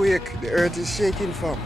earthquake the earth is shaking from.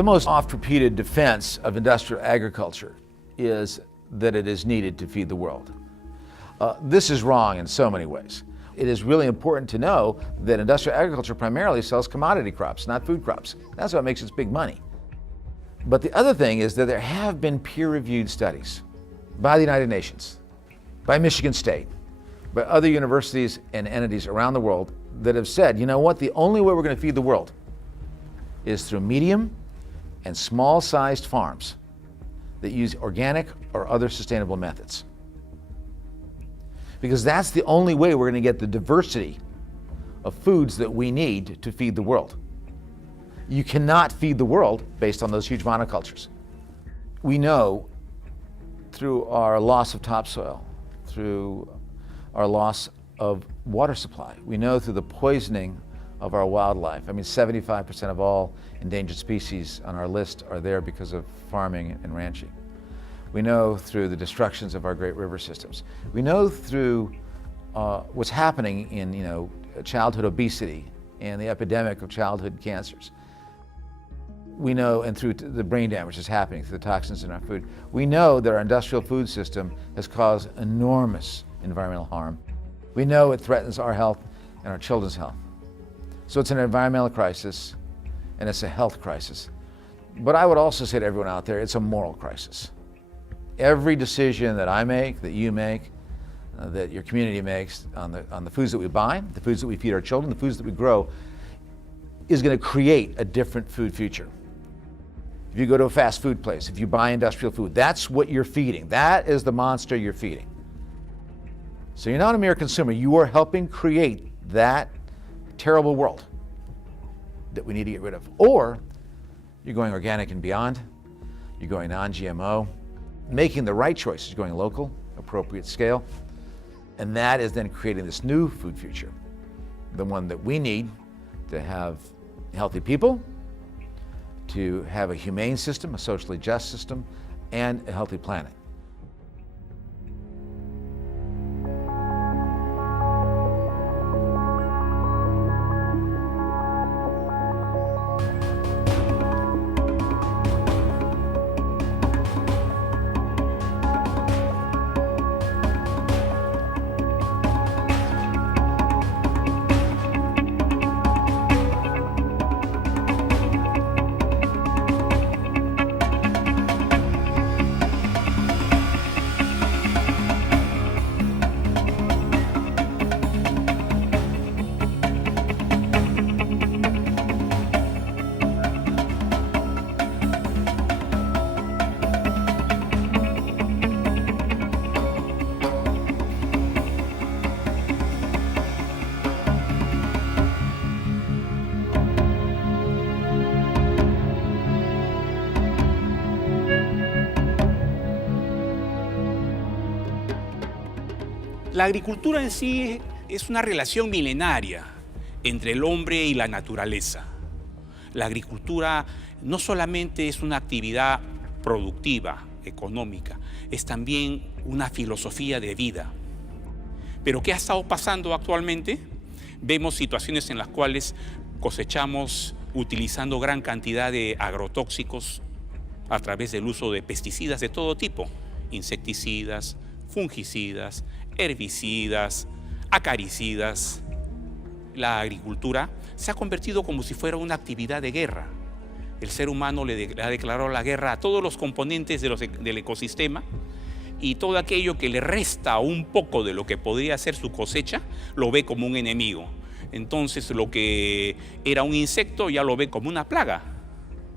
The most oft-repeated defense of industrial agriculture is that it is needed to feed the world. This is wrong in so many ways. It is really important to know that industrial agriculture primarily sells commodity crops, not food crops. That's what makes its big money. But the other thing is that there have been peer-reviewed studies by the United Nations, by Michigan State, by other universities and entities around the world that have said, you know what, the only way we're going to feed the world is through medium and small-sized farms that use organic or other sustainable methods. Because that's the only way we're going to get the diversity of foods that we need to feed the world. You cannot feed the world based on those huge monocultures. We know through our loss of topsoil, through our loss of water supply, we know through the poisoning of our wildlife. I mean, 75% of all endangered species on our list are there because of farming and ranching. We know through the destructions of our great river systems. We know through what's happening in childhood obesity and the epidemic of childhood cancers. We know, and through the brain damage that's happening through the toxins in our food. We know that our industrial food system has caused enormous environmental harm. We know it threatens our health and our children's health. So it's an environmental crisis and it's a health crisis. But I would also say to everyone out there, it's a moral crisis. Every decision that I make, that you make, that your community makes on the foods that we buy, the foods that we feed our children, the foods that we grow, is going to create a different food future. If you go to a fast food place, if you buy industrial food, that's what you're feeding. That is the monster you're feeding. So you're not a mere consumer, you are helping create that terrible world that we need to get rid of. Or you're going organic and beyond, you're going non-GMO, making the right choices, going local, appropriate scale, and that is then creating this new food future, the one that we need to have healthy people, to have a humane system, a socially just system, and a healthy planet. La agricultura en sí es una relación milenaria entre el hombre y la naturaleza. La agricultura no solamente es una actividad productiva, económica, es también una filosofía de vida. Pero ¿qué ha estado pasando actualmente? Vemos situaciones en las cuales cosechamos utilizando gran cantidad de agrotóxicos a través del uso de pesticidas de todo tipo, insecticidas, fungicidas, herbicidas, acaricidas. La agricultura se ha convertido como si fuera una actividad de guerra. El ser humano le ha declarado la guerra a todos los componentes del ecosistema y todo aquello que le resta un poco de lo que podría ser su cosecha, lo ve como un enemigo. Entonces lo que era un insecto ya lo ve como una plaga.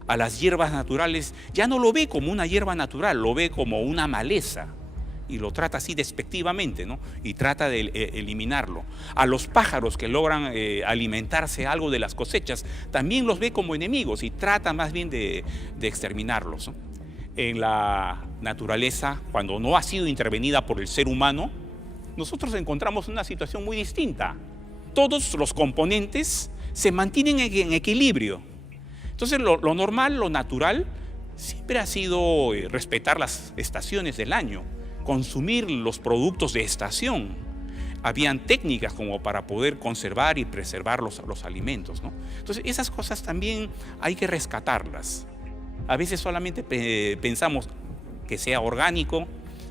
A las hierbas naturales ya no lo ve como una hierba natural, lo ve como una maleza. Y lo trata así despectivamente, ¿no? Y trata de eliminarlo. A los pájaros que logran alimentarse algo de las cosechas, también los ve como enemigos y trata más bien de exterminarlos, ¿no? En la naturaleza, cuando no ha sido intervenida por el ser humano, nosotros encontramos una situación muy distinta. Todos los componentes se mantienen en equilibrio. Entonces lo normal, lo natural, siempre ha sido respetar las estaciones del año, consumir los productos de estación. Habían técnicas como para poder conservar y preservar los alimentos, ¿no? Entonces esas cosas también hay que rescatarlas. A veces solamente pensamos que sea orgánico,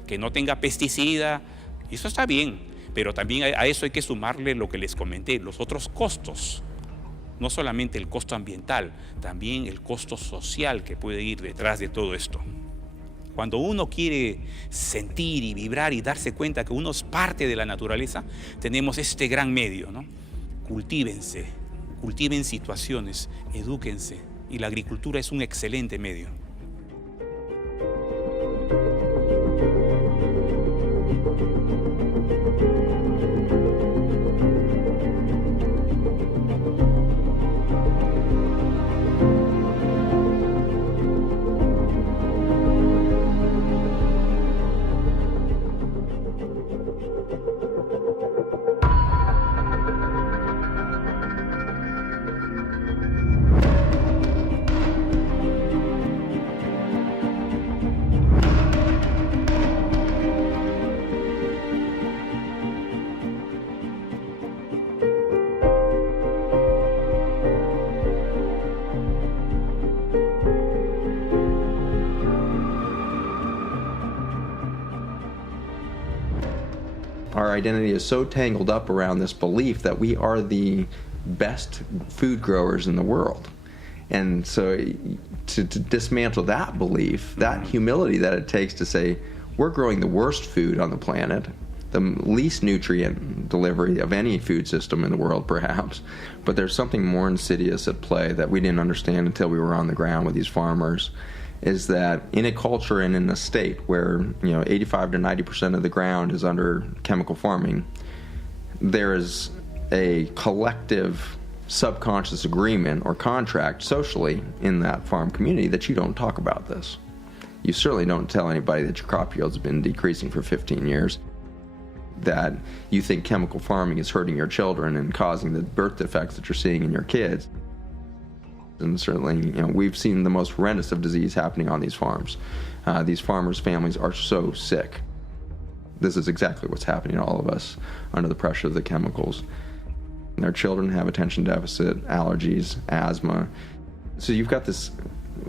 que no tenga pesticida, y eso está bien, pero también a eso hay que sumarle lo que les comenté, los otros costos. No solamente el costo ambiental, también el costo social que puede ir detrás de todo esto. Cuando uno quiere sentir y vibrar y darse cuenta que uno es parte de la naturaleza, tenemos este gran medio, ¿no? Cultívense, cultiven situaciones, edúquense, y la agricultura es un excelente medio. Our identity is so tangled up around this belief that we are the best food growers in the world. And so to dismantle that belief, that humility that it takes to say, we're growing the worst food on the planet, the least nutrient delivery of any food system in the world perhaps, but there's something more insidious at play that we didn't understand until we were on the ground with these farmers, is that in a culture and in a state where 85 to 90% of the ground is under chemical farming, there is a collective subconscious agreement or contract socially in that farm community that you don't talk about this. You certainly don't tell anybody that your crop yield's been decreasing for 15 years, that you think chemical farming is hurting your children and causing the birth defects that you're seeing in your kids. And certainly, we've seen the most horrendous of disease happening on these farms. These farmers' families are so sick. This is exactly what's happening to all of us under the pressure of the chemicals. And their children have attention deficit, allergies, asthma. So you've got this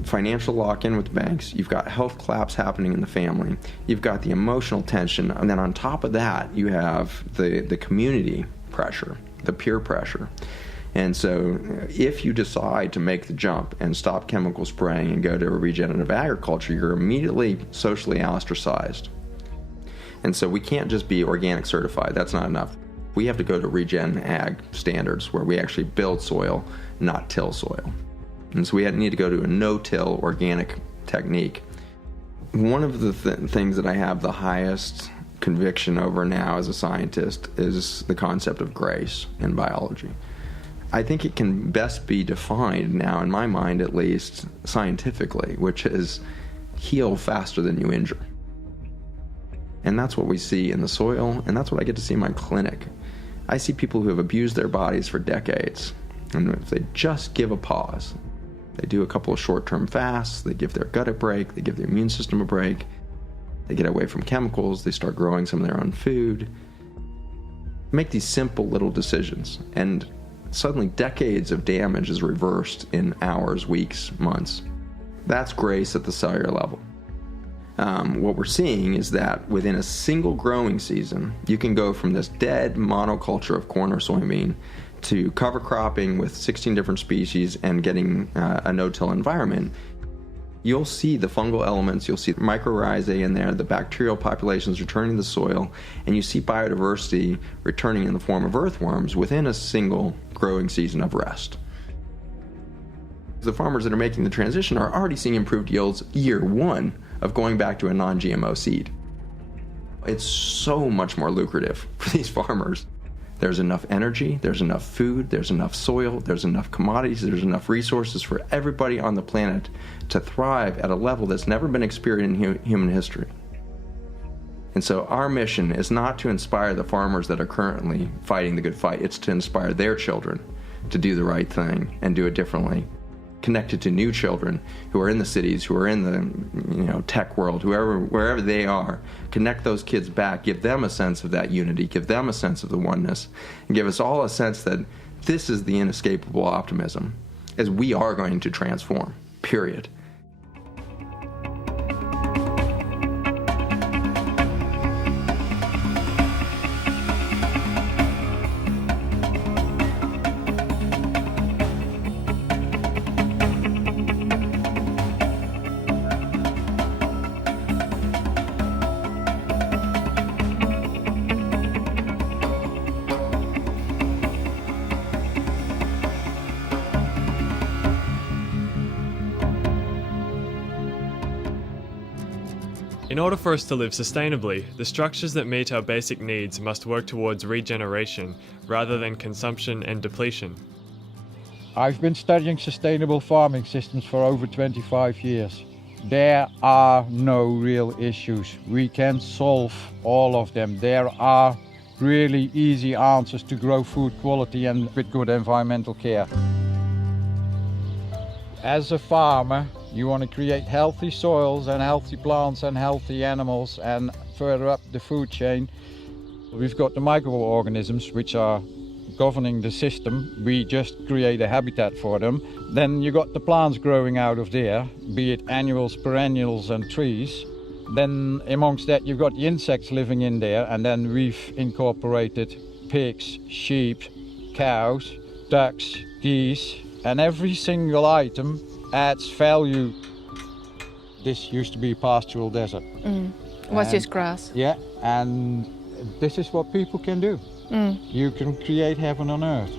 financial lock-in with banks, you've got health collapse happening in the family, you've got the emotional tension, and then on top of that, you have the community pressure, the peer pressure. And so if you decide to make the jump and stop chemical spraying and go to regenerative agriculture, you're immediately socially ostracized. And so we can't just be organic certified. That's not enough. We have to go to regen ag standards where we actually build soil, not till soil. And so we need to go to a no-till organic technique. One of the things that I have the highest conviction over now as a scientist is the concept of grace in biology. I think it can best be defined now, in my mind at least, scientifically, which is heal faster than you injure. And that's what we see in the soil, and that's what I get to see in my clinic. I see people who have abused their bodies for decades, and if they just give a pause, they do a couple of short-term fasts, they give their gut a break, they give their immune system a break, they get away from chemicals, they start growing some of their own food, make these simple little decisions, and suddenly decades of damage is reversed in hours, weeks, months. That's grace at the cellular level. What we're seeing is that within a single growing season, you can go from this dead monoculture of corn or soybean to cover cropping with 16 different species and getting a no-till environment. You'll see the fungal elements, you'll see mycorrhizae in there, the bacterial populations returning to the soil, and you see biodiversity returning in the form of earthworms within a single growing season of rest. The farmers that are making the transition are already seeing improved yields year one of going back to a non-GMO seed. It's so much more lucrative for these farmers. There's enough energy, there's enough food, there's enough soil, there's enough commodities, there's enough resources for everybody on the planet to thrive at a level that's never been experienced in human history. And so our mission is not to inspire the farmers that are currently fighting the good fight, it's to inspire their children to do the right thing and do it differently. Connected to new children who are in the cities, who are in the tech world, wherever they are, connect those kids back, give them a sense of that unity, give them a sense of the oneness, and give us all a sense that this is the inescapable optimism, as we are going to transform, period. In order for us to live sustainably, the structures that meet our basic needs must work towards regeneration rather than consumption and depletion. I've been studying sustainable farming systems for over 25 years. There are no real issues. We can solve all of them. There are really easy answers to grow food quality and with good environmental care. As a farmer, you want to create healthy soils and healthy plants and healthy animals, and further up the food chain, we've got the microorganisms which are governing the system. We just create a habitat for them. Then you got the plants growing out of there, be it annuals, perennials and trees. Then amongst that you've got the insects living in there, and then we've incorporated pigs, sheep, cows, ducks, geese, and every single item adds value. This used to be a pastoral desert. Was just grass. Yeah, and this is what people can do. You can create heaven on earth.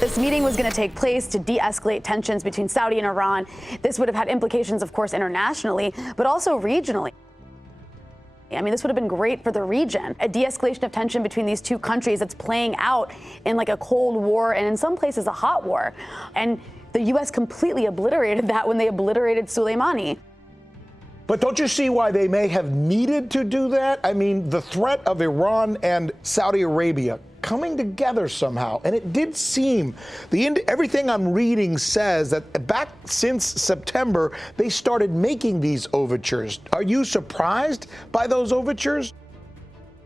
This meeting was going to take place to de-escalate tensions between Saudi and Iran. This would have had implications, of course, internationally, but also regionally. I mean, this would have been great for the region. A de-escalation of tension between these two countries that's playing out in like a Cold War and in some places a hot war. And the U.S. completely obliterated that when they obliterated Soleimani. But don't you see why they may have needed to do that? I mean, the threat of Iran and Saudi Arabia coming together somehow, and it did seem, everything I'm reading says that back since September, they started making these overtures. Are you surprised by those overtures?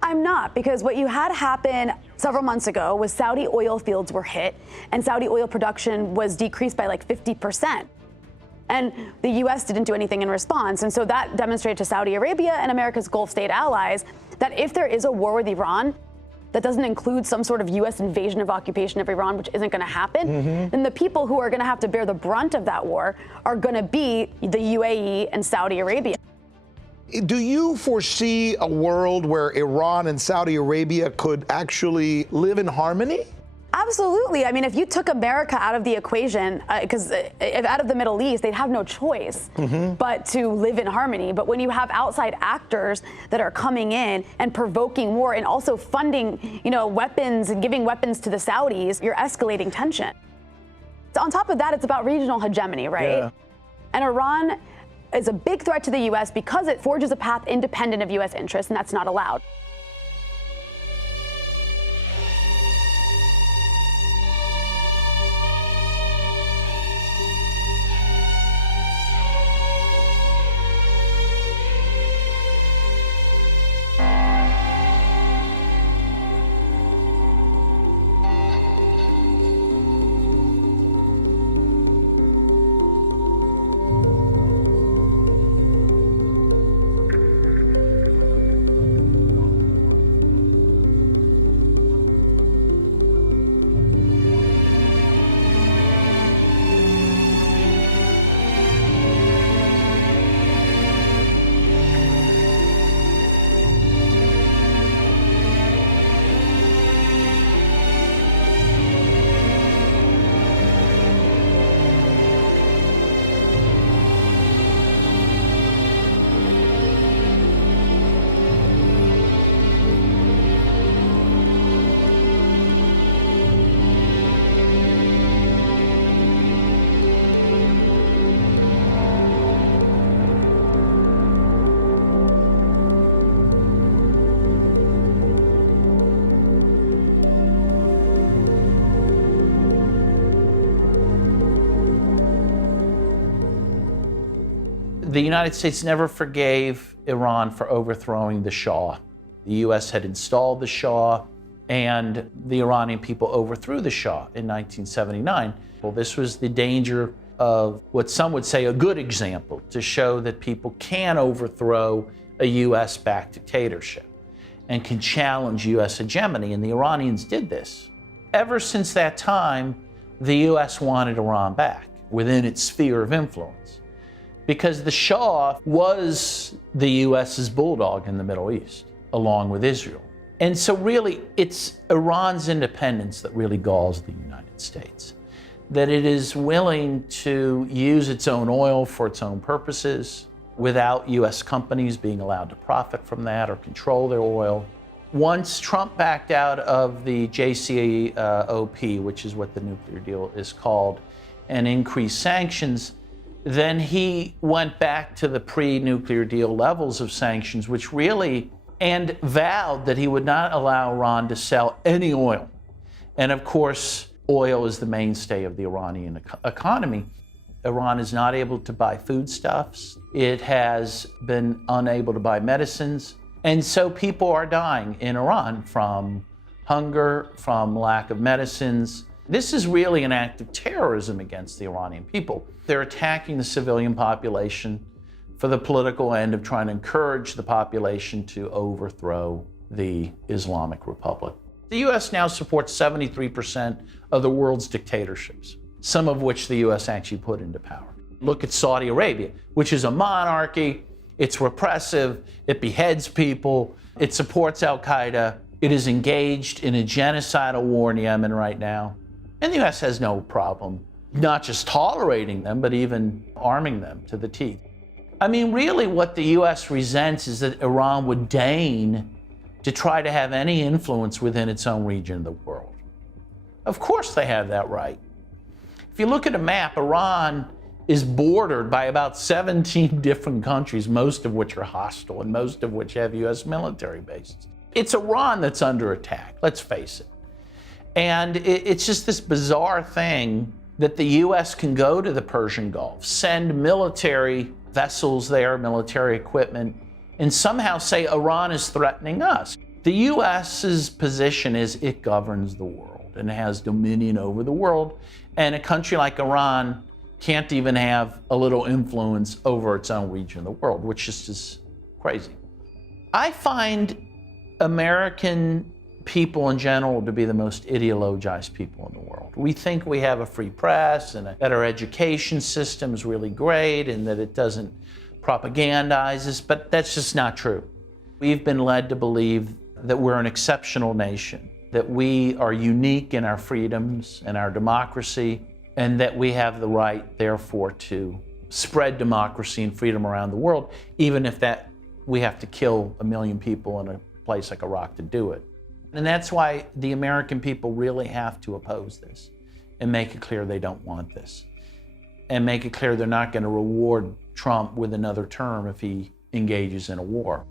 I'm not, because what you had happen several months ago was Saudi oil fields were hit, and Saudi oil production was decreased by like 50%. And the U.S. didn't do anything in response. And so that demonstrated to Saudi Arabia and America's Gulf state allies that if there is a war with Iran that doesn't include some sort of U.S. invasion of occupation of Iran, which isn't going to happen, then the people who are going to have to bear the brunt of that war are going to be the UAE and Saudi Arabia. Do you foresee a world where Iran and Saudi Arabia could actually live in harmony? Absolutely. I mean, if you took America out of the equation, because if out of the Middle East, they'd have no choice but to live in harmony. But when you have outside actors that are coming in and provoking war and also funding, weapons and giving weapons to the Saudis, you're escalating tension. So on top of that, it's about regional hegemony, right? Yeah. And Iran is a big threat to the U.S. because it forges a path independent of U.S. interests, and that's not allowed. The United States never forgave Iran for overthrowing the Shah. The U.S. had installed the Shah, and the Iranian people overthrew the Shah in 1979. Well, this was the danger of what some would say a good example to show that people can overthrow a U.S.-backed dictatorship and can challenge U.S. hegemony, and the Iranians did this. Ever since that time, the U.S. wanted Iran back within its sphere of influence, because the Shah was the U.S.'s bulldog in the Middle East, along with Israel. And so really, it's Iran's independence that really galls the United States, that it is willing to use its own oil for its own purposes without U.S. companies being allowed to profit from that or control their oil. Once Trump backed out of the JCPOA, which is what the nuclear deal is called, and increased sanctions, then he went back to the pre-nuclear deal levels of sanctions, which really, and vowed that he would not allow Iran to sell any oil. And of course, oil is the mainstay of the Iranian economy. Iran is not able to buy foodstuffs. It has been unable to buy medicines. And so people are dying in Iran from hunger, from lack of medicines. This is really an act of terrorism against the Iranian people. They're attacking the civilian population for the political end of trying to encourage the population to overthrow the Islamic Republic. The U.S. now supports 73% of the world's dictatorships, some of which the U.S. actually put into power. Look at Saudi Arabia, which is a monarchy. It's repressive. It beheads people. It supports Al-Qaeda. It is engaged in a genocidal war in Yemen right now. And the U.S. has no problem not just tolerating them, but even arming them to the teeth. I mean, really what the U.S. resents is that Iran would deign to try to have any influence within its own region of the world. Of course they have that right. If you look at a map, Iran is bordered by about 17 different countries, most of which are hostile and most of which have US military bases. It's Iran that's under attack, let's face it. And it's just this bizarre thing that the US can go to the Persian Gulf, send military vessels there, military equipment, and somehow say Iran is threatening us. The US's position is it governs the world and has dominion over the world, and a country like Iran can't even have a little influence over its own region of the world, which just is crazy. I find American people in general to be the most ideologized people in the world. We think we have a free press and that our education system is really great and that it doesn't propagandize us, but that's just not true. We've been led to believe that we're an exceptional nation, that we are unique in our freedoms and our democracy, and that we have the right, therefore, to spread democracy and freedom around the world, even if that we have to kill 1 million people in a place like Iraq to do it. And that's why the American people really have to oppose this and make it clear they don't want this. And make it clear they're not going to reward Trump with another term if he engages in a war.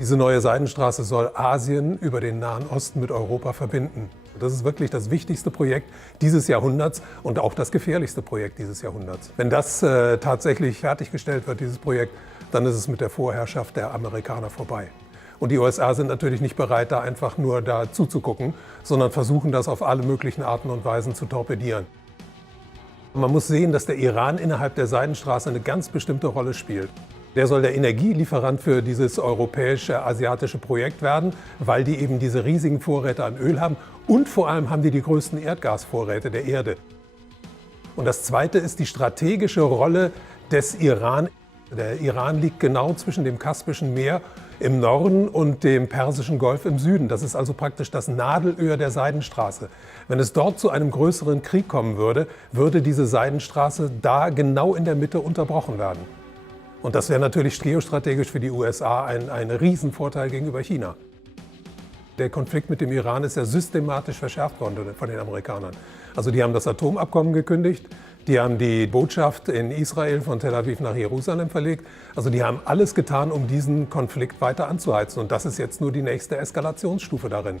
Diese neue Seidenstraße soll Asien über den Nahen Osten mit Europa verbinden. Das ist wirklich das wichtigste Projekt dieses Jahrhunderts und auch das gefährlichste Projekt dieses Jahrhunderts. Wenn das tatsächlich fertiggestellt wird, dieses Projekt, dann ist es mit der Vorherrschaft der Amerikaner vorbei. Und die USA sind natürlich nicht bereit, da einfach nur da zuzugucken, sondern versuchen das auf alle möglichen Arten und Weisen zu torpedieren. Man muss sehen, dass der Iran innerhalb der Seidenstraße eine ganz bestimmte Rolle spielt. Der soll der Energielieferant für dieses europäische, asiatische Projekt werden, weil die eben diese riesigen Vorräte an Öl haben und vor allem haben die größten Erdgasvorräte der Erde. Und das Zweite ist die strategische Rolle des Iran. Der Iran liegt genau zwischen dem Kaspischen Meer im Norden und dem Persischen Golf im Süden. Das ist also praktisch das Nadelöhr der Seidenstraße. Wenn es dort zu einem größeren Krieg kommen würde, würde diese Seidenstraße da genau in der Mitte unterbrochen werden. Und das wäre natürlich geostrategisch für die USA ein Riesenvorteil gegenüber China. Der Konflikt mit dem Iran ist ja systematisch verschärft worden von den Amerikanern. Also die haben das Atomabkommen gekündigt, die haben die Botschaft in Israel von Tel Aviv nach Jerusalem verlegt. Also die haben alles getan, um diesen Konflikt weiter anzuheizen. Und das ist jetzt nur die nächste Eskalationsstufe darin.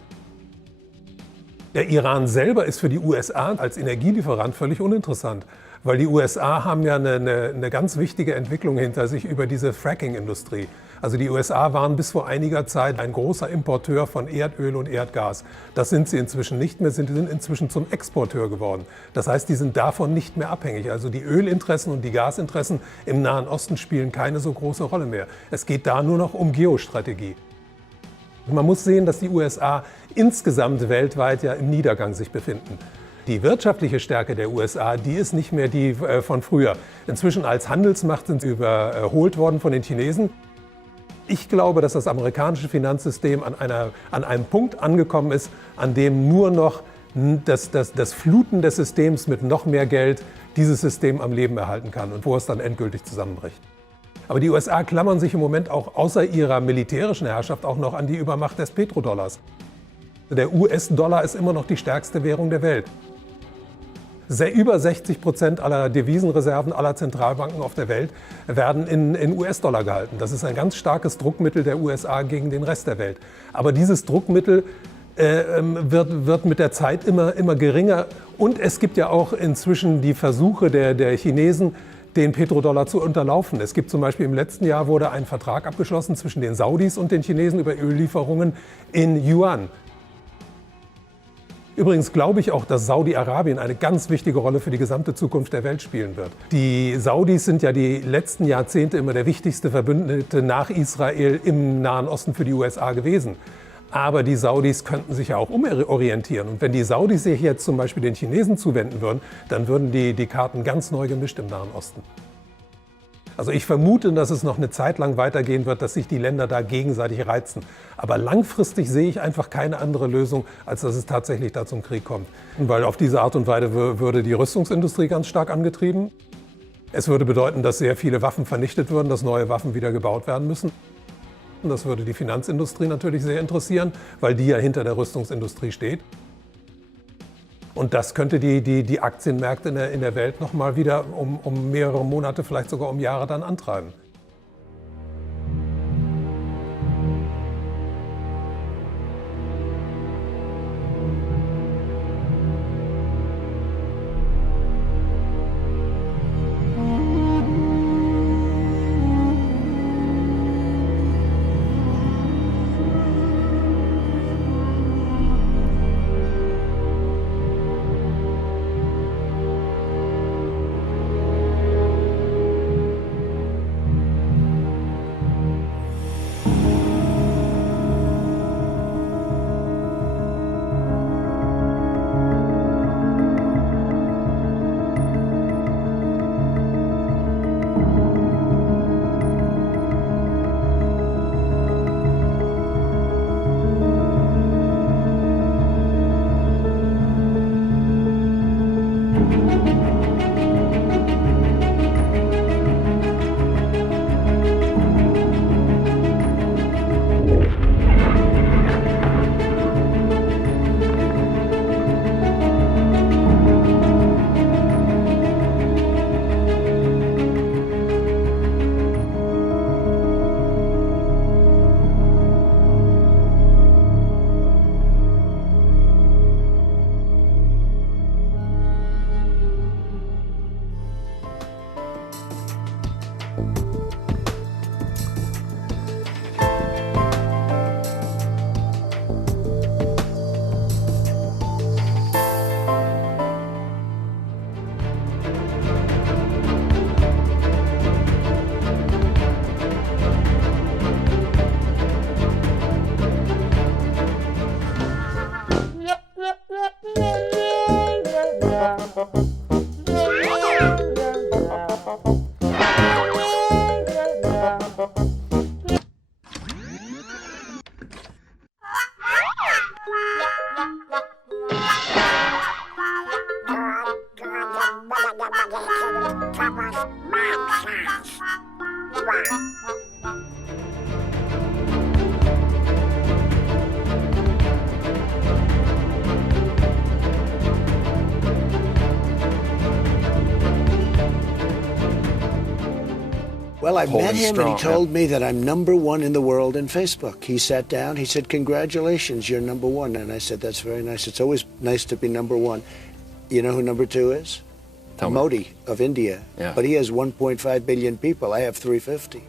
Der Iran selber ist für die USA als Energielieferant völlig uninteressant. Weil die USA haben ja eine ganz wichtige Entwicklung hinter sich über diese Fracking-Industrie. Also die USA waren bis vor einiger Zeit ein großer Importeur von Erdöl und Erdgas. Das sind sie inzwischen nicht mehr, sind inzwischen zum Exporteur geworden. Das heißt, die sind davon nicht mehr abhängig. Also die Ölinteressen und die Gasinteressen im Nahen Osten spielen keine so große Rolle mehr. Es geht da nur noch um Geostrategie. Man muss sehen, dass die USA insgesamt weltweit ja im Niedergang sich befinden. Die wirtschaftliche Stärke der USA, die ist nicht mehr die von früher. Inzwischen als Handelsmacht sind sie überholt worden von den Chinesen. Ich glaube, dass das amerikanische Finanzsystem an einem Punkt angekommen ist, an dem nur noch das Fluten des Systems mit noch mehr Geld dieses System am Leben erhalten kann und wo es dann endgültig zusammenbricht. Aber die USA klammern sich im Moment auch außer ihrer militärischen Herrschaft auch noch an die Übermacht des Petrodollars. Der US-Dollar ist immer noch die stärkste Währung der Welt. Über 60% aller Devisenreserven aller Zentralbanken auf der Welt werden in US-Dollar gehalten. Das ist ein ganz starkes Druckmittel der USA gegen den Rest der Welt. Aber dieses Druckmittel wird mit der Zeit immer geringer. Und es gibt ja auch inzwischen die Versuche der Chinesen, den Petrodollar zu unterlaufen. Es gibt zum Beispiel im letzten Jahr wurde ein Vertrag abgeschlossen zwischen den Saudis und den Chinesen über Öllieferungen in Yuan. Übrigens glaube ich auch, dass Saudi-Arabien eine ganz wichtige Rolle für die gesamte Zukunft der Welt spielen wird. Die Saudis sind ja die letzten Jahrzehnte immer der wichtigste Verbündete nach Israel im Nahen Osten für die USA gewesen. Aber die Saudis könnten sich ja auch umorientieren. Und wenn die Saudis sich jetzt zum Beispiel den Chinesen zuwenden würden, dann würden die Karten ganz neu gemischt im Nahen Osten. Also ich vermute, dass es noch eine Zeit lang weitergehen wird, dass sich die Länder da gegenseitig reizen. Aber langfristig sehe ich einfach keine andere Lösung, als dass es tatsächlich da zum Krieg kommt. Weil auf diese Art und Weise würde die Rüstungsindustrie ganz stark angetrieben. Es würde bedeuten, dass sehr viele Waffen vernichtet würden, dass neue Waffen wieder gebaut werden müssen. Und das würde die Finanzindustrie natürlich sehr interessieren, weil die ja hinter der Rüstungsindustrie steht. Und das könnte die Aktienmärkte in der Welt noch mal wieder um mehrere Monate, vielleicht sogar um Jahre dann antreiben. Well, I met him and he told me that I'm #1 in the world in Facebook. He sat down, he said, congratulations, you're #1. And I said, that's very nice. It's always nice to be #1. You know who #2 is? Modi of India. Yeah. But he has 1.5 billion people. I have 350.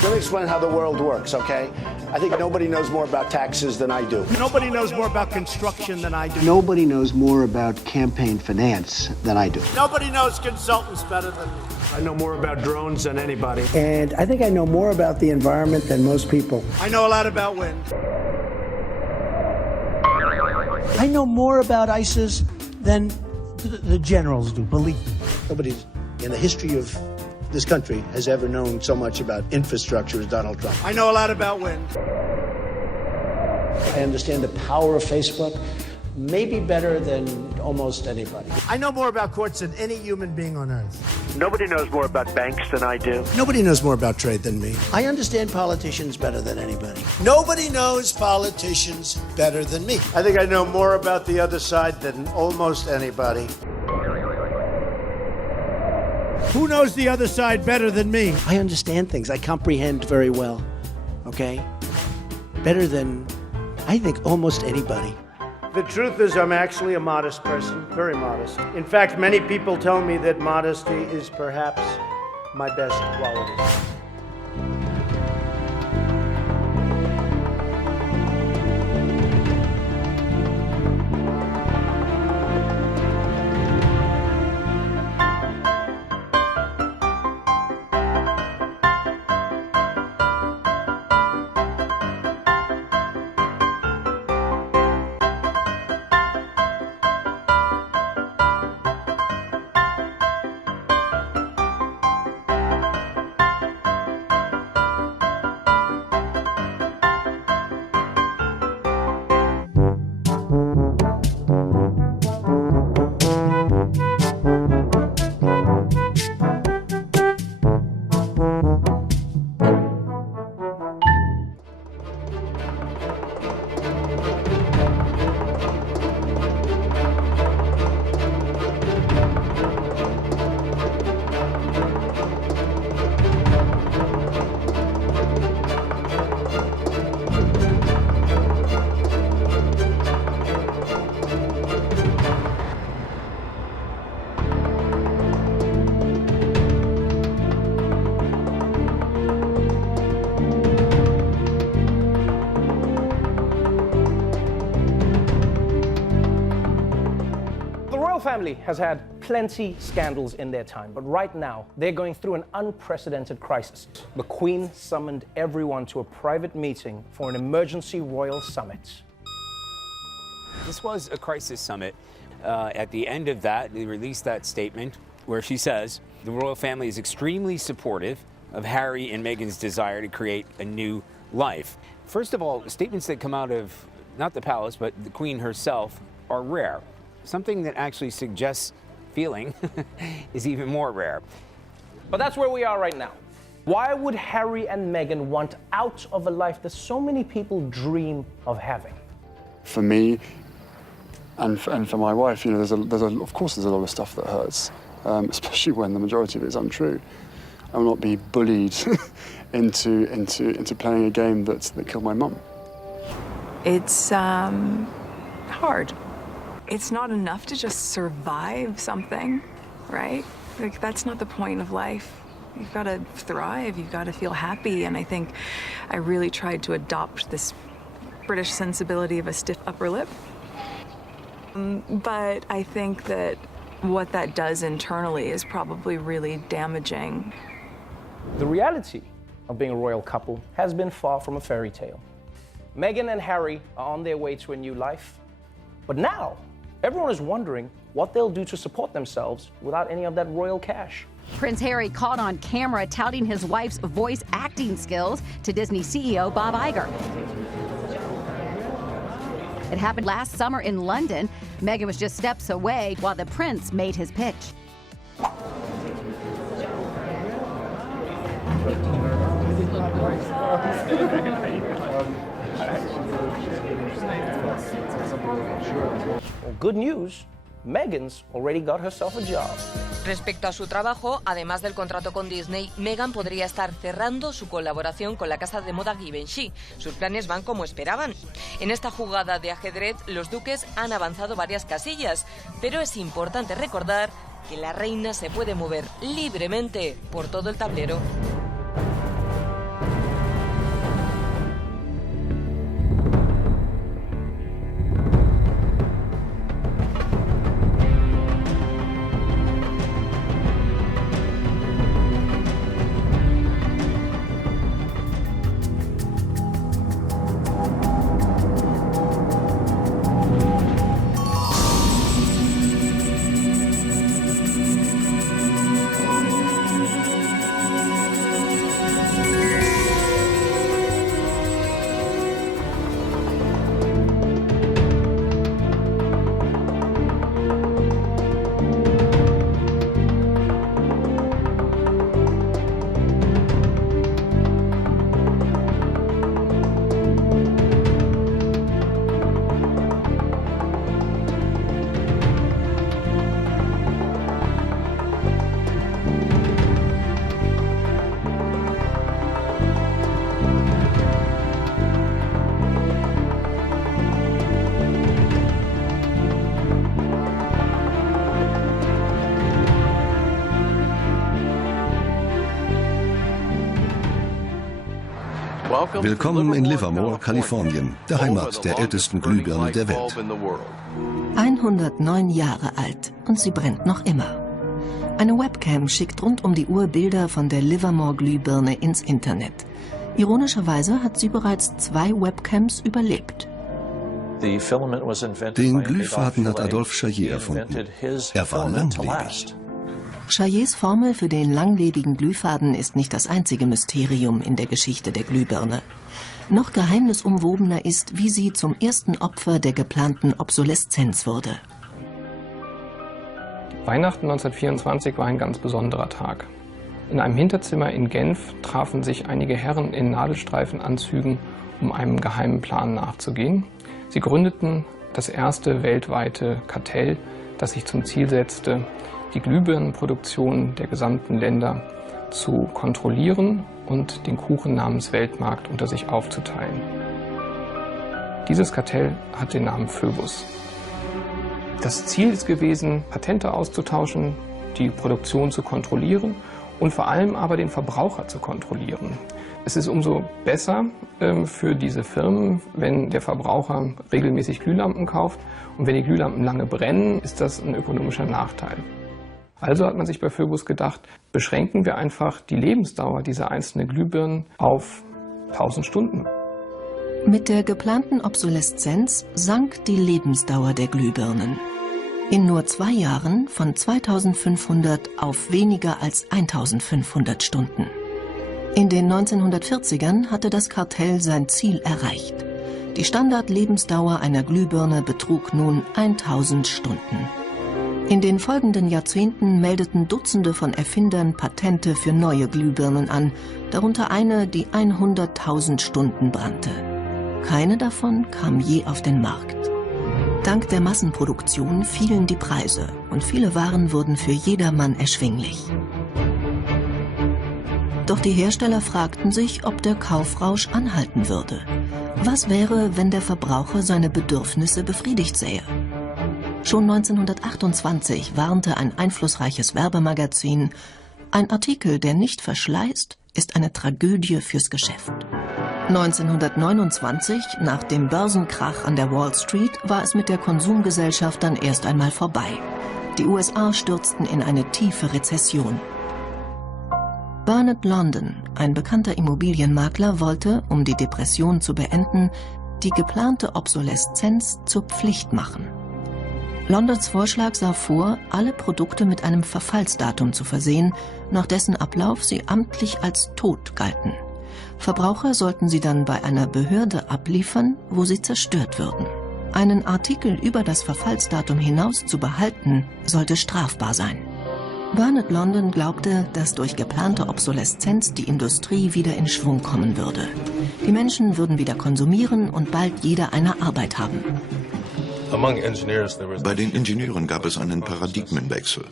Let me explain how the world works, okay? I think nobody knows more about taxes than I do. Nobody knows more about construction than I do. Nobody knows more about campaign finance than I do. Nobody knows consultants better than me. I know more about drones than anybody. And I think I know more about the environment than most people. I know a lot about wind. I know more about ISIS than the generals do, believe me. Nobody in the history of this country has ever known so much about infrastructure as Donald Trump. I know a lot about wind. I understand the power of Facebook, maybe better than almost anybody. I know more about courts than any human being on earth. Nobody knows more about banks than I do. Nobody knows more about trade than me. I understand politicians better than anybody. Nobody knows politicians better than me. I think I know more about the other side than almost anybody. Who knows the other side better than me? I understand things. I comprehend very well. Okay? Better than, I think, almost anybody. The truth is, I'm actually a modest person, very modest. In fact, many people tell me that modesty is perhaps my best quality. Family has had plenty scandals in their time, but right now they're going through an unprecedented crisis. The Queen summoned everyone to a private meeting for an emergency royal summit. This was a crisis summit. At the end of that, they released that statement where she says the royal family is extremely supportive of Harry and Meghan's desire to create a new life. First of all, statements that come out of not the palace, but the Queen herself are rare. Something that actually suggests feeling is even more rare. But that's where we are right now. Why would Harry and Meghan want out of a life that so many people dream of having? For me, and for my wife, you know, of course there's a lot of stuff that hurts, especially when the majority of it is untrue. I will not be bullied into playing a game that killed my mum. It's hard. It's not enough to just survive something, right? Like, that's not the point of life. You've got to thrive, you've got to feel happy, and I think I really tried to adopt this British sensibility of a stiff upper lip. But I think that what that does internally is probably really damaging. The reality of being a royal couple has been far from a fairy tale. Meghan and Harry are on their way to a new life, but now everyone is wondering what they'll do to support themselves without any of that royal cash. Prince Harry caught on camera touting his wife's voice acting skills to Disney CEO Bob Iger. It happened last summer in London. Meghan was just steps away while the prince made his pitch. Well, good news, Meghan's already got herself a job. Respecto a su trabajo, además del contrato con Disney, Meghan podría estar cerrando su colaboración con la casa de moda Givenchy. Sus planes van como esperaban. En esta jugada de ajedrez, los duques han avanzado varias casillas, pero es importante recordar que la reina se puede mover libremente por todo el tablero. Willkommen in Livermore, Kalifornien, der Heimat der ältesten Glühbirne der Welt. 109 Jahre alt und sie brennt noch immer. Eine Webcam schickt rund um die Uhr Bilder von der Livermore-Glühbirne ins Internet. Ironischerweise hat sie bereits 2 Webcams überlebt. Den Glühfaden hat Adolphe Chaillet erfunden. Er war langlebig. Chaillets Formel für den langlebigen Glühfaden ist nicht das einzige Mysterium in der Geschichte der Glühbirne. Noch geheimnisumwobener ist, wie sie zum ersten Opfer der geplanten Obsoleszenz wurde. Weihnachten 1924 war ein ganz besonderer Tag. In einem Hinterzimmer in Genf trafen sich einige Herren in Nadelstreifenanzügen, um einem geheimen Plan nachzugehen. Sie gründeten das erste weltweite Kartell, das sich zum Ziel setzte, die Glühbirnenproduktion der gesamten Länder zu kontrollieren und den Kuchen namens Weltmarkt unter sich aufzuteilen. Dieses Kartell hat den Namen Phöbus. Das Ziel ist gewesen, Patente auszutauschen, die Produktion zu kontrollieren und vor allem aber den Verbraucher zu kontrollieren. Es ist umso besser für diese Firmen, wenn der Verbraucher regelmäßig Glühlampen kauft, und wenn die Glühlampen lange brennen, ist das ein ökonomischer Nachteil. Also hat man sich bei Phöbus gedacht, beschränken wir einfach die Lebensdauer dieser einzelnen Glühbirnen auf 1000 Stunden. Mit der geplanten Obsoleszenz sank die Lebensdauer der Glühbirnen. In nur 2 Jahren von 2500 auf weniger als 1500 Stunden. In den 1940ern hatte das Kartell sein Ziel erreicht. Die Standardlebensdauer einer Glühbirne betrug nun 1000 Stunden. In den folgenden Jahrzehnten meldeten Dutzende von Erfindern Patente für neue Glühbirnen an, darunter eine, die 100.000 Stunden brannte. Keine davon kam je auf den Markt. Dank der Massenproduktion fielen die Preise und viele Waren wurden für jedermann erschwinglich. Doch die Hersteller fragten sich, ob der Kaufrausch anhalten würde. Was wäre, wenn der Verbraucher seine Bedürfnisse befriedigt sähe? Schon 1928 warnte ein einflussreiches Werbemagazin: Ein Artikel, der nicht verschleißt, ist eine Tragödie fürs Geschäft. 1929, nach dem Börsenkrach an der Wall Street, war es mit der Konsumgesellschaft dann erst einmal vorbei. Die USA stürzten in eine tiefe Rezession. Bernard London, ein bekannter Immobilienmakler, wollte, um die Depression zu beenden, die geplante Obsoleszenz zur Pflicht machen. Londons Vorschlag sah vor, alle Produkte mit einem Verfallsdatum zu versehen, nach dessen Ablauf sie amtlich als tot galten. Verbraucher sollten sie dann bei einer Behörde abliefern, wo sie zerstört würden. Einen Artikel über das Verfallsdatum hinaus zu behalten, sollte strafbar sein. Bernard London glaubte, dass durch geplante Obsoleszenz die Industrie wieder in Schwung kommen würde. Die Menschen würden wieder konsumieren und bald jeder eine Arbeit haben. Bei den Ingenieuren gab es einen Paradigmenwechsel.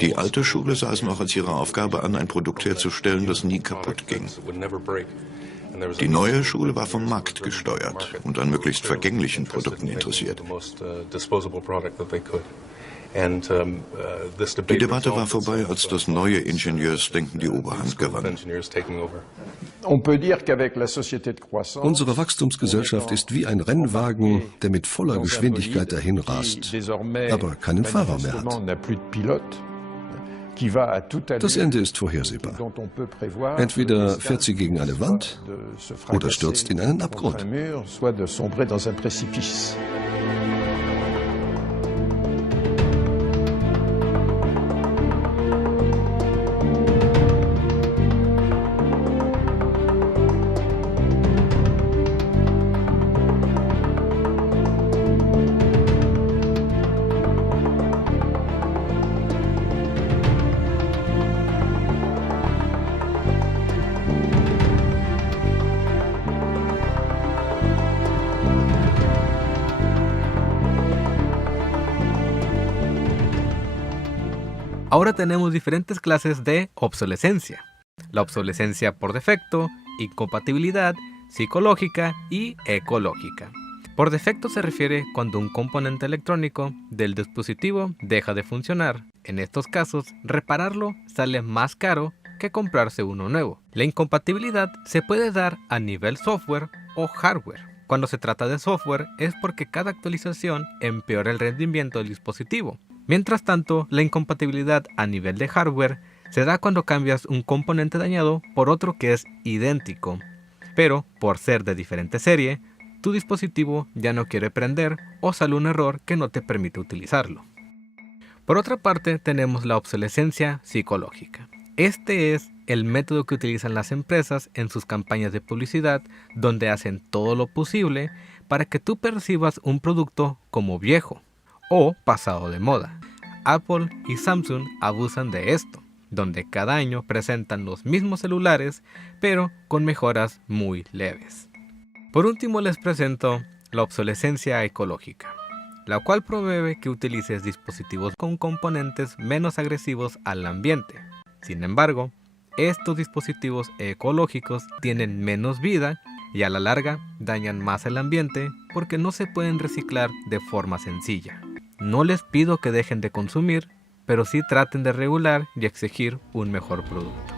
Die alte Schule sah es noch als ihre Aufgabe an, ein Produkt herzustellen, das nie kaputt ging. Die neue Schule war vom Markt gesteuert und an möglichst vergänglichen Produkten interessiert. Die Debatte war vorbei, als das neue Ingenieursdenken die Oberhand gewann. Unsere Wachstumsgesellschaft ist wie ein Rennwagen, der mit voller Geschwindigkeit dahin rast, aber keinen Fahrer mehr hat. Das Ende ist vorhersehbar. Entweder fährt sie gegen eine Wand oder stürzt in einen Abgrund. Ahora tenemos diferentes clases de obsolescencia. La obsolescencia por defecto, incompatibilidad, psicológica y ecológica. Por defecto se refiere cuando un componente electrónico del dispositivo deja de funcionar. En estos casos, repararlo sale más caro que comprarse uno nuevo. La incompatibilidad se puede dar a nivel software o hardware. Cuando se trata de software es porque cada actualización empeora el rendimiento del dispositivo. Mientras tanto, la incompatibilidad a nivel de hardware se da cuando cambias un componente dañado por otro que es idéntico, pero por ser de diferente serie, tu dispositivo ya no quiere prender o sale un error que no te permite utilizarlo. Por otra parte, tenemos la obsolescencia psicológica. Este es el método que utilizan las empresas en sus campañas de publicidad, donde hacen todo lo posible para que tú percibas un producto como viejo o pasado de moda. Apple y Samsung abusan de esto, donde cada año presentan los mismos celulares, pero con mejoras muy leves. Por último les presento la obsolescencia ecológica, la cual promueve que utilices dispositivos con componentes menos agresivos al ambiente. Sin embargo, estos dispositivos ecológicos tienen menos vida y a la larga dañan más el ambiente porque no se pueden reciclar de forma sencilla. No les pido que dejen de consumir, pero sí traten de regular y exigir un mejor producto.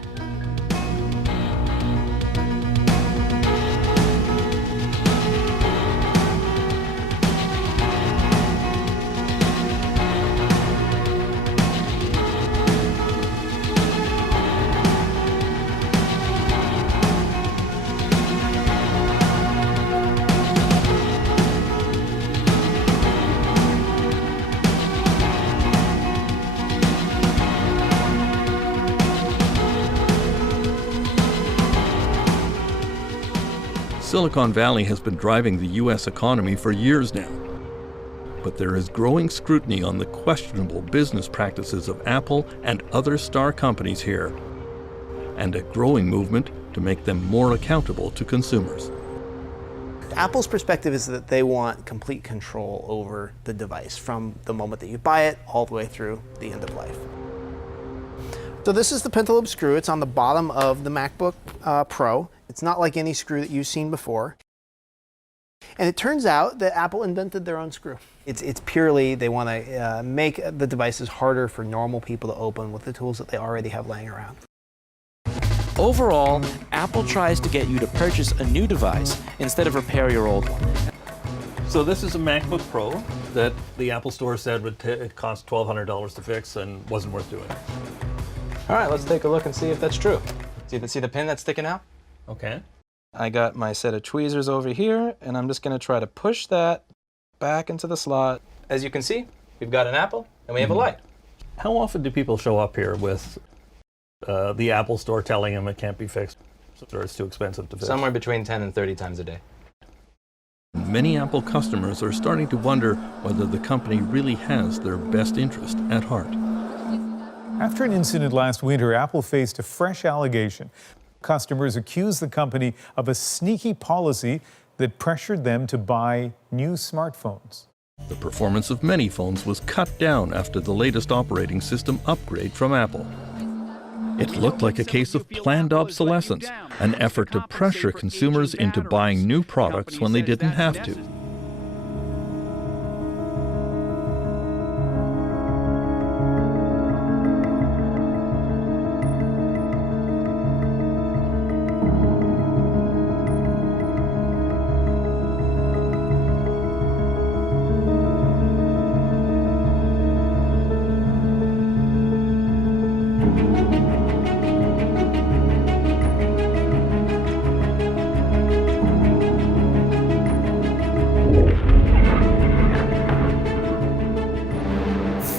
Silicon Valley has been driving the U.S. economy for years now. But there is growing scrutiny on the questionable business practices of Apple and other star companies here, and a growing movement to make them more accountable to consumers. Apple's perspective is that they want complete control over the device from the moment that you buy it all the way through the end of life. So this is the pentalobe screw. It's on the bottom of the MacBook Pro. It's not like any screw that you've seen before. And it turns out that Apple invented their own screw. It's purely they want to make the devices harder for normal people to open with the tools that they already have laying around. Overall, Apple tries to get you to purchase a new device instead of repair your old one. So this is a MacBook Pro that the Apple Store said would cost $1,200 to fix and wasn't worth doing. All right, let's take a look and see if that's true. See the pin that's sticking out? Okay. I got my set of tweezers over here, and I'm just going to try to push that back into the slot. As you can see, we've got an Apple, and we have a light. How often do people show up here with the Apple Store telling them it can't be fixed or it's too expensive to fix? Somewhere between 10 and 30 times a day. Many Apple customers are starting to wonder whether the company really has their best interest at heart. After an incident last winter, Apple faced a fresh allegation. Customers accused the company of a sneaky policy that pressured them to buy new smartphones. The performance of many phones was cut down after the latest operating system upgrade from Apple. It looked like a case of planned obsolescence, an effort to pressure consumers into buying new products when they didn't have to.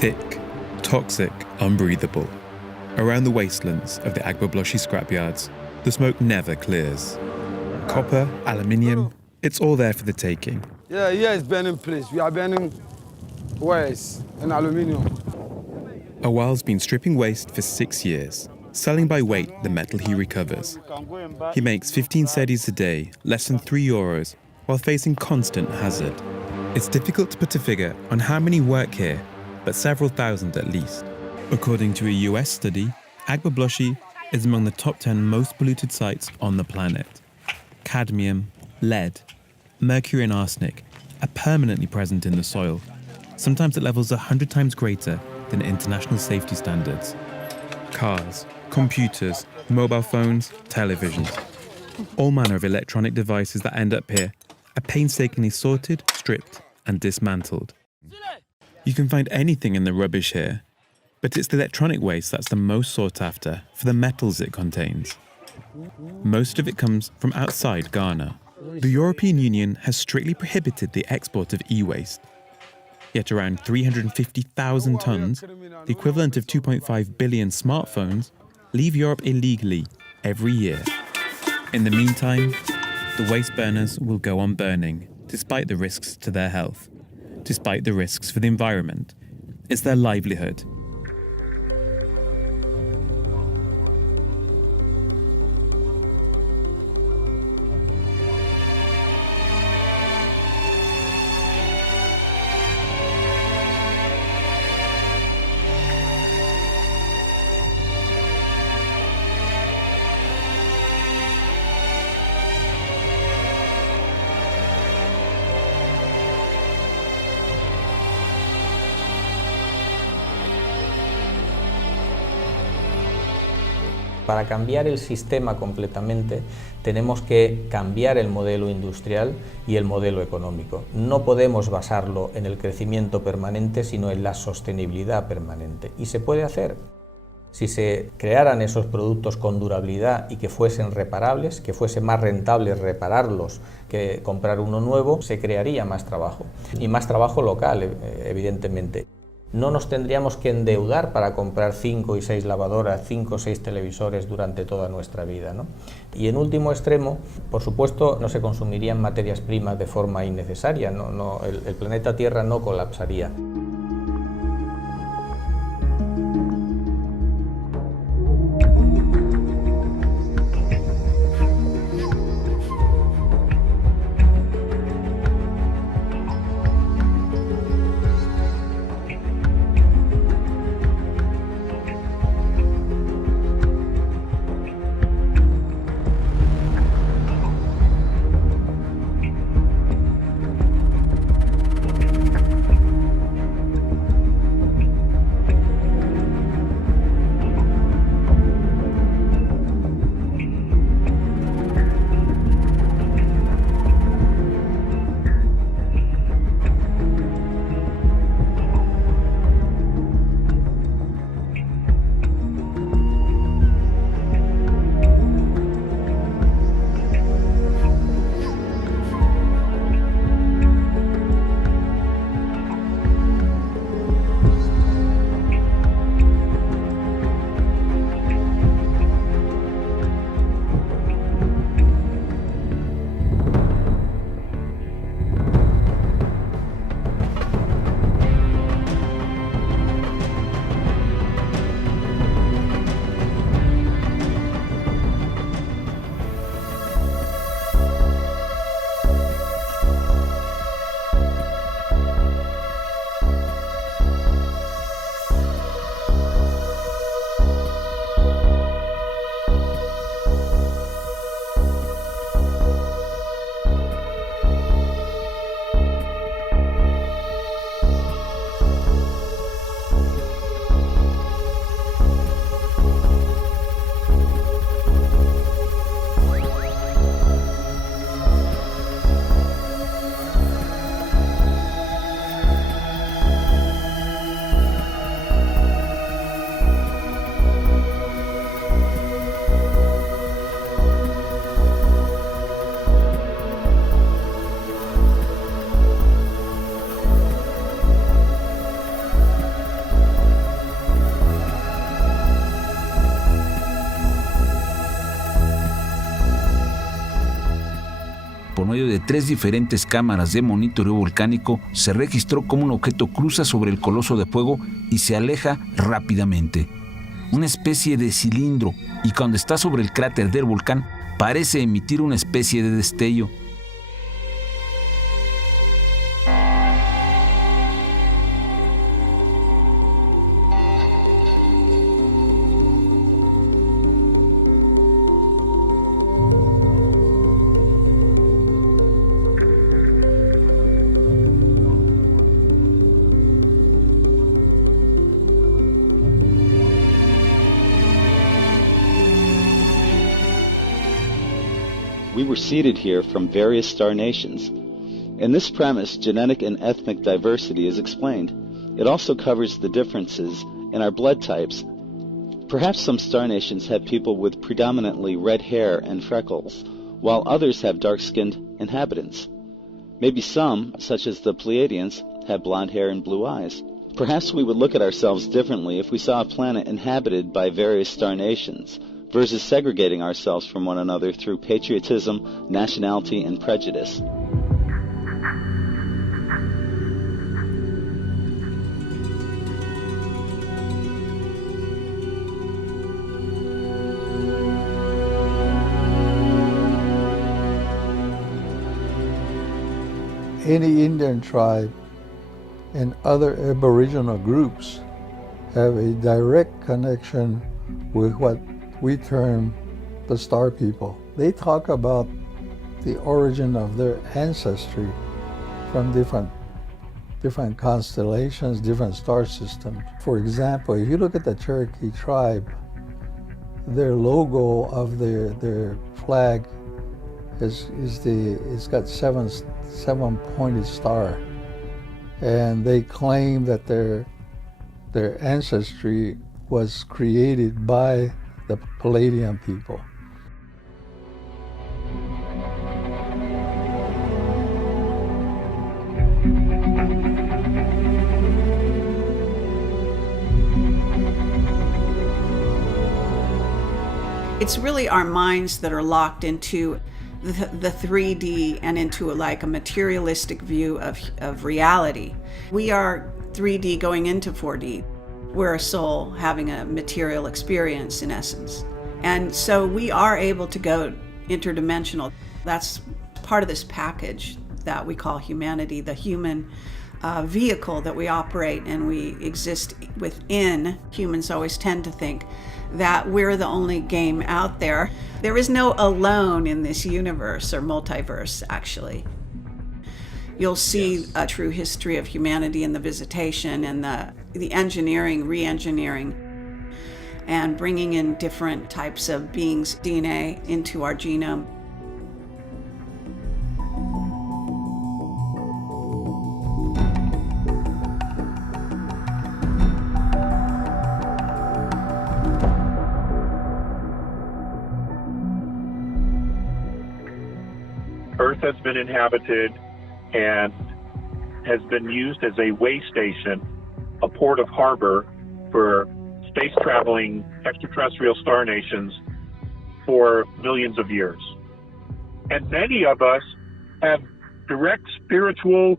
Thick, toxic, unbreathable. Around the wastelands of the Agbogbloshie scrapyards, the smoke never clears. Copper, aluminium, it's all there for the taking. Yeah, it's burning place. We are burning waste and aluminium. Awal's been stripping waste for 6 years, selling by weight the metal he recovers. He makes 15 cedis a day, less than €3, while facing constant hazard. It's difficult to put a figure on how many work here, but several thousand at least. According to a US study, Agbogbloshie is among the top 10 most polluted sites on the planet. Cadmium, lead, mercury and arsenic are permanently present in the soil, sometimes at levels 100 times greater than international safety standards. Cars, computers, mobile phones, televisions. All manner of electronic devices that end up here are painstakingly sorted, stripped, and dismantled. You can find anything in the rubbish here, but it's the electronic waste that's the most sought after for the metals it contains. Most of it comes from outside Ghana. The European Union has strictly prohibited the export of e-waste. Yet around 350,000 tons, the equivalent of 2.5 billion smartphones, leave Europe illegally every year. In the meantime, the waste burners will go on burning, despite the risks to their health, despite the risks for the environment. It's their livelihood. Para cambiar el sistema completamente, tenemos que cambiar el modelo industrial y el modelo económico. No podemos basarlo en el crecimiento permanente, sino en la sostenibilidad permanente. Y se puede hacer. Si se crearan esos productos con durabilidad y que fuesen reparables, que fuese más rentable repararlos que comprar uno nuevo, se crearía más trabajo. Y más trabajo local, evidentemente. No nos tendríamos que endeudar para comprar 5 y 6 lavadoras, 5 o 6 televisores durante toda nuestra vida, ¿no? Y en último extremo, por supuesto, no se consumirían materias primas de forma innecesaria, el planeta Tierra no colapsaría. Por medio de 3 diferentes cámaras de monitoreo volcánico, se registró cómo un objeto cruza sobre el coloso de fuego y se aleja rápidamente. Una especie de cilindro, y cuando está sobre el cráter del volcán, parece emitir una especie de destello. we were seeded here from various star nations. In this premise, genetic and ethnic diversity is explained. It also covers the differences in our blood types. Perhaps some star nations have people with predominantly red hair and freckles, while others have dark-skinned inhabitants. Maybe some, such as the Pleiadians, have blonde hair and blue eyes. Perhaps we would look at ourselves differently if we saw a planet inhabited by various star nations, versus segregating ourselves from one another through patriotism, nationality, and prejudice. Any Indian tribe and other Aboriginal groups have a direct connection with what we term the star people. They talk about the origin of their ancestry from different constellations, different star systems. For example, if you look at the Cherokee tribe, their logo of their flag it's got seven pointed star, and they claim that their ancestry was created by the Pleiadian people. It's really our minds that are locked into the 3D and into like a materialistic view of reality. We are 3D going into 4D. We're a soul having a material experience in essence. And so we are able to go interdimensional. That's part of this package that we call humanity, the human vehicle that we operate and we exist within. Humans always tend to think that we're the only game out there. There is no alone in this universe or multiverse, actually. You'll see a true history of humanity in the visitation and the engineering, re-engineering, and bringing in different types of beings' DNA into our genome. Earth has been inhabited and has been used as a way station, a port of harbor for space-traveling extraterrestrial star nations for millions of years. And many of us have direct spiritual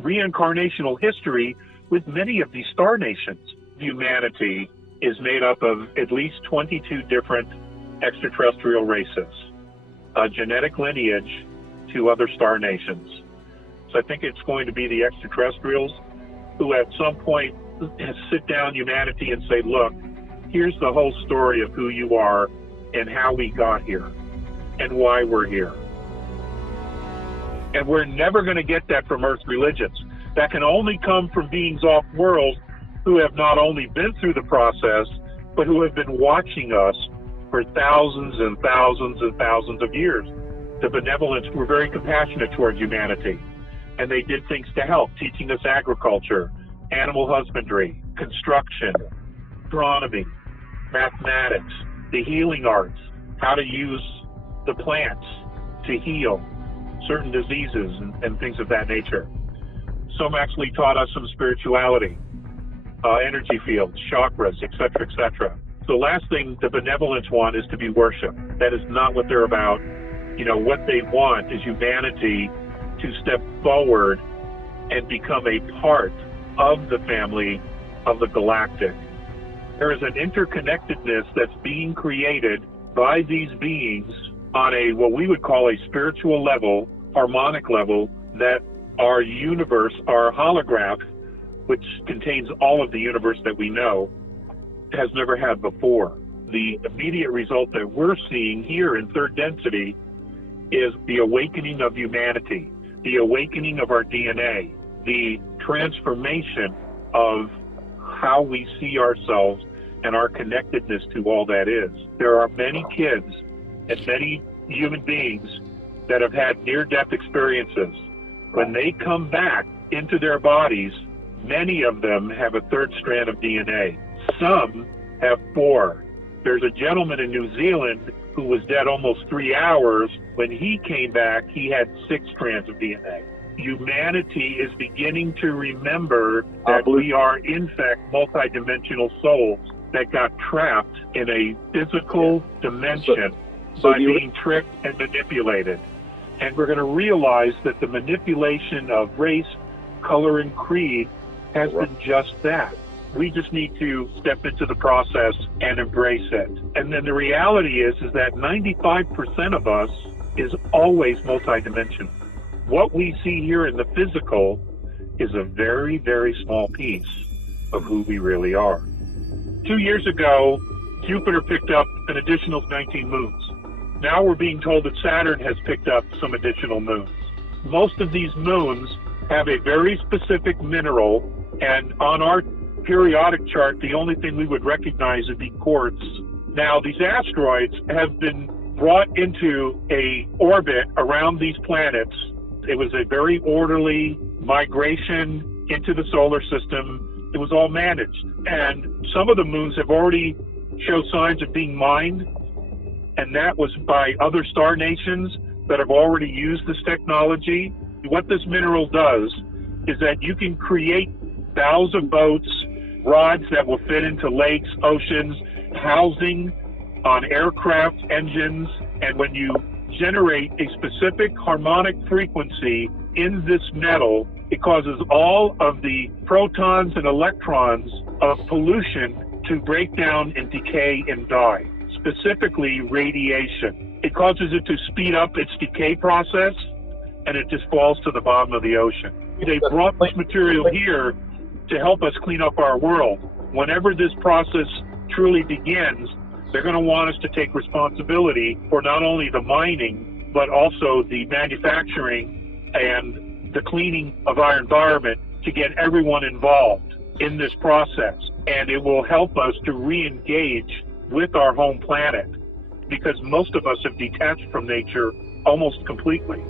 reincarnational history with many of these star nations. Humanity is made up of at least 22 different extraterrestrial races, a genetic lineage to other star nations. So I think it's going to be the extraterrestrials who at some point sit down humanity and say, look, here's the whole story of who you are and how we got here and why we're here. And we're never going to get that from Earth religions. That can only come from beings off-world who have not only been through the process, but who have been watching us for thousands and thousands and thousands of years. The benevolents were very compassionate toward humanity, and they did things to help, teaching us agriculture, animal husbandry, construction, astronomy, mathematics, the healing arts, how to use the plants to heal certain diseases and things of that nature. Some actually taught us some spirituality, energy fields, chakras, etc., etc. The last thing the benevolents want is to be worshipped. That is not what they're about. You know, what they want is humanity to step forward and become a part of the family of the galactic. There is an interconnectedness that's being created by these beings on a, what we would call a spiritual level, harmonic level, that our universe, our holograph, which contains all of the universe that we know, has never had before. The immediate result that we're seeing here in third density is the awakening of humanity, the awakening of our DNA, the transformation of how we see ourselves and our connectedness to all that is. There are many kids and many human beings that have had near-death experiences. When they come back into their bodies, many of them have a third strand of DNA. Some have 4. There's a gentleman in New Zealand who was dead almost 3 hours. When he came back, he had 6 strands of DNA. Humanity is beginning to remember that we are, in fact, multidimensional souls that got trapped in a physical dimension by being tricked and manipulated. And we're going to realize that the manipulation of race, color, and creed has been just that. We just need to step into the process and embrace it. And then the reality is that 95% of us is always multidimensional. What we see here in the physical is a very, very small piece of who we really are. 2 years ago, Jupiter picked up an additional 19 moons. Now we're being told that Saturn has picked up some additional moons. Most of these moons have a very specific mineral, and on our periodic chart, the only thing we would recognize would be quartz. Now, these asteroids have been brought into a orbit around these planets. It was a very orderly migration into the solar system. It was all managed. And some of the moons have already shown signs of being mined, and that was by other star nations that have already used this technology. What this mineral does is that you can create bows of boats, rods that will fit into lakes, oceans, housing on aircraft engines, and when you generate a specific harmonic frequency in this metal, it causes all of the protons and electrons of pollution to break down and decay and die, specifically radiation. It causes it to speed up its decay process, and it just falls to the bottom of the ocean. They brought this material here to help us clean up our world. Whenever this process truly begins, they're going to want us to take responsibility for not only the mining, but also the manufacturing and the cleaning of our environment to get everyone involved in this process. And it will help us to re-engage with our home planet, because most of us have detached from nature almost completely.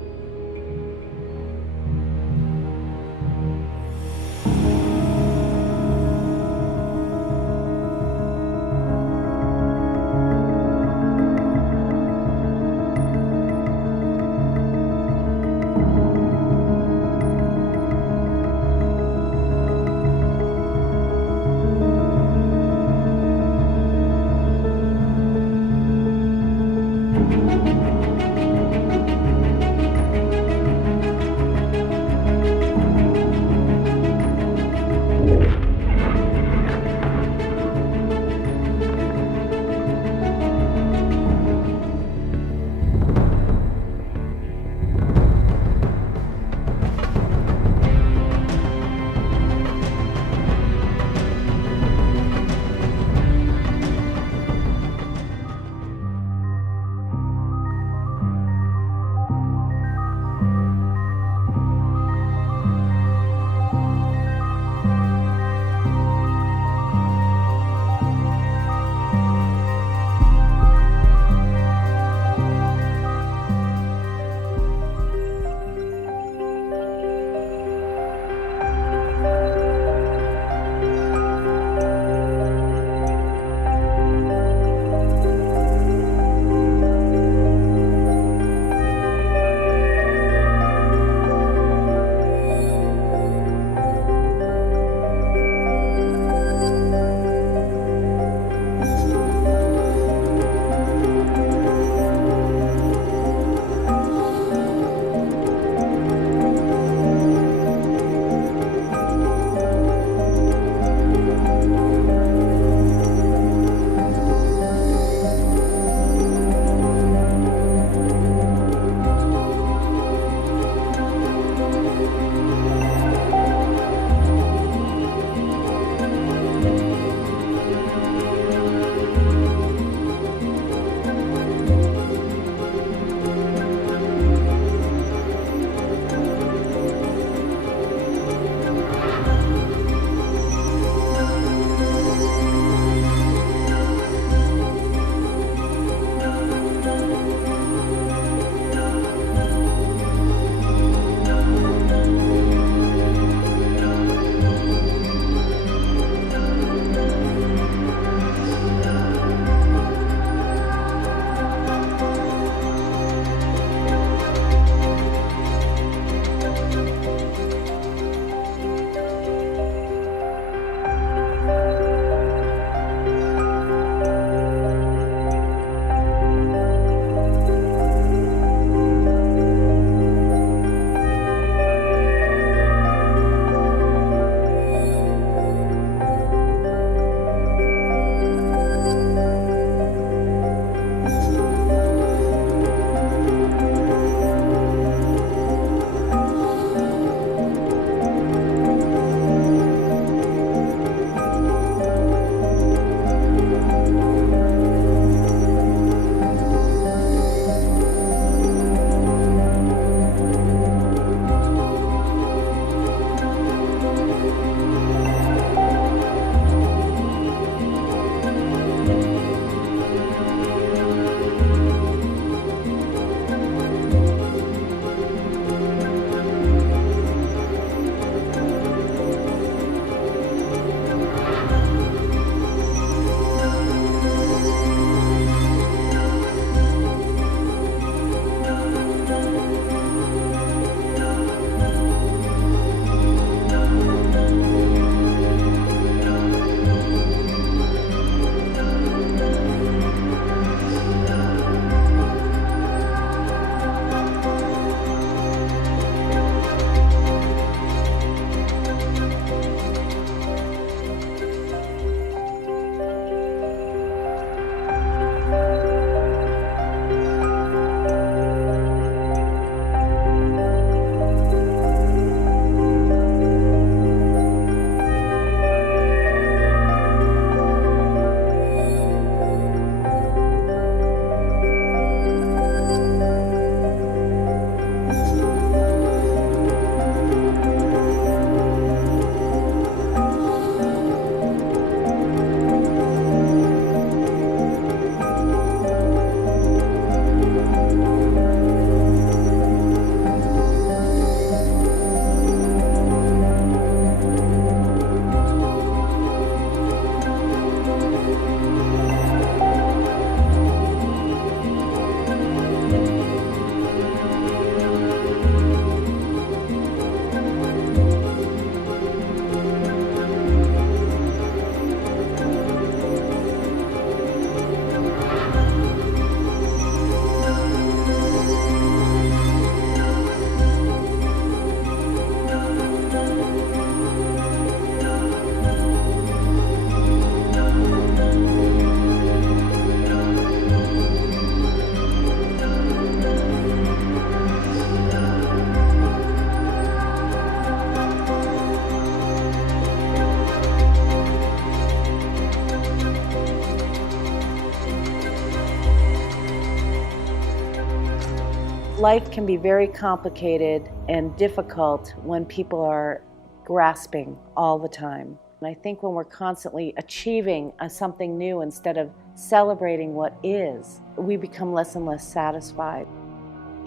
Life can be very complicated and difficult when people are grasping all the time. And I think when we're constantly achieving something new instead of celebrating what is, we become less and less satisfied.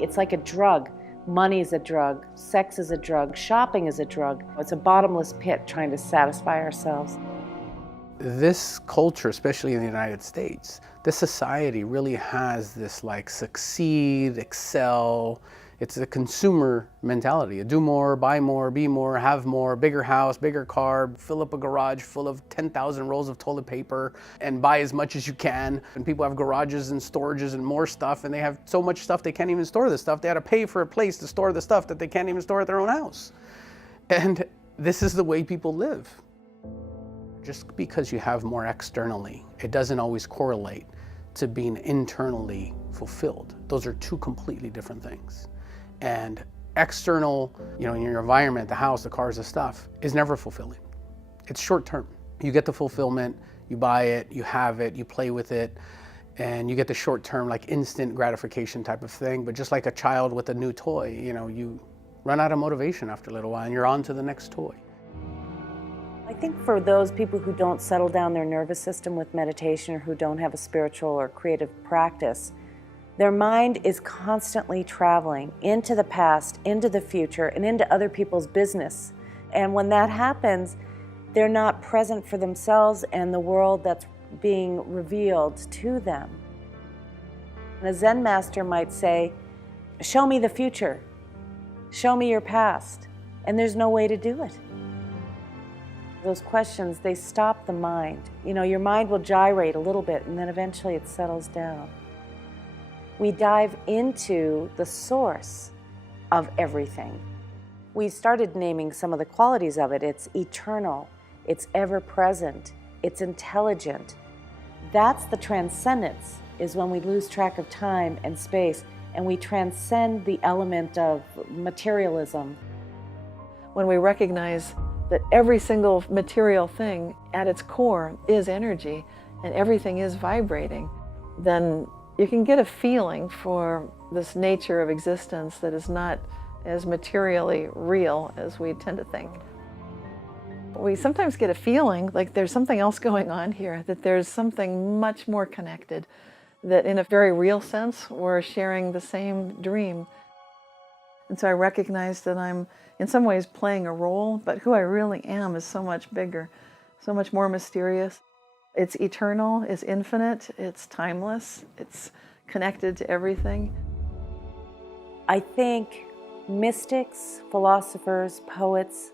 It's like a drug. Money is a drug, sex is a drug, shopping is a drug. It's a bottomless pit trying to satisfy ourselves. This culture, especially in the United States, this society really has this like succeed, excel. It's a consumer mentality. Do more, buy more, be more, have more, bigger house, bigger car, fill up a garage full of 10,000 rolls of toilet paper and buy as much as you can. And people have garages and storages and more stuff, and they have so much stuff they can't even store the stuff. They had to pay for a place to store the stuff that they can't even store at their own house. And this is the way people live. Just because you have more externally, it doesn't always correlate to being internally fulfilled. Those are two completely different things. And external, in your environment, the house, the cars, the stuff, is never fulfilling. It's short term. You get the fulfillment, you buy it, you have it, you play with it, and you get the short term, like instant gratification type of thing. But just like a child with a new toy, you run out of motivation after a little while and you're on to the next toy. I think for those people who don't settle down their nervous system with meditation or who don't have a spiritual or creative practice, their mind is constantly traveling into the past, into the future, and into other people's business. And when that happens, they're not present for themselves and the world that's being revealed to them. And a Zen master might say, show me the future, show me your past, and there's no way to do it. Those questions, they stop the mind. Your mind will gyrate a little bit and then eventually it settles down. We dive into the source of everything. We started naming some of the qualities of it. It's eternal, it's ever-present, it's intelligent. That's the transcendence, is when we lose track of time and space and we transcend the element of materialism. When we recognize that every single material thing at its core is energy and everything is vibrating, then you can get a feeling for this nature of existence that is not as materially real as we tend to think. We sometimes get a feeling like there's something else going on here, that there's something much more connected, that in a very real sense, we're sharing the same dream. And so I recognize that I'm in some ways playing a role, but who I really am is so much bigger, so much more mysterious. It's eternal, it's infinite, it's timeless, it's connected to everything. I think mystics, philosophers, poets,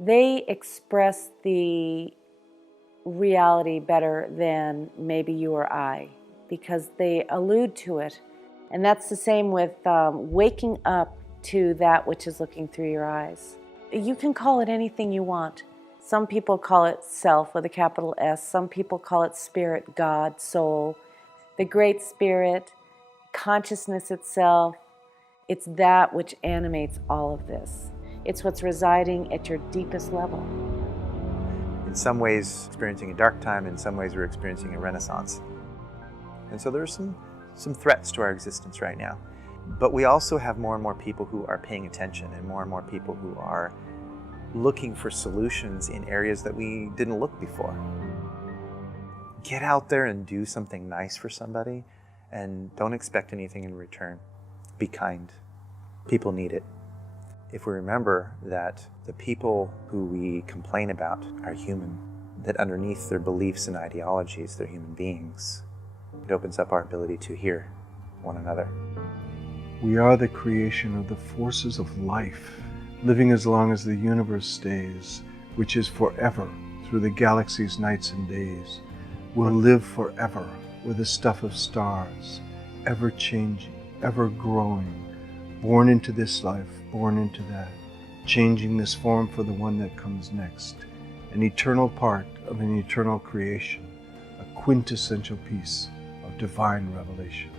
they express the reality better than maybe you or I, because they allude to it. And that's the same with waking up to that which is looking through your eyes. You can call it anything you want. Some people call it self with a capital S. Some people call it spirit, God, soul, the great spirit, consciousness itself. It's that which animates all of this. It's what's residing at your deepest level. In some ways, experiencing a dark time, in some ways we're experiencing a renaissance. And so there's some threats to our existence right now. But we also have more and more people who are paying attention and more people who are looking for solutions in areas that we didn't look before. Get out there and do something nice for somebody and don't expect anything in return. Be kind. People need it. If we remember that the people who we complain about are human, that underneath their beliefs and ideologies, they're human beings, it opens up our ability to hear one another. We are the creation of the forces of life, living as long as the universe stays, which is forever, through the galaxy's nights and days. We'll live forever with the stuff of stars, ever changing, ever growing, born into this life, born into that, changing this form for the one that comes next, an eternal part of an eternal creation, a quintessential piece of divine revelation.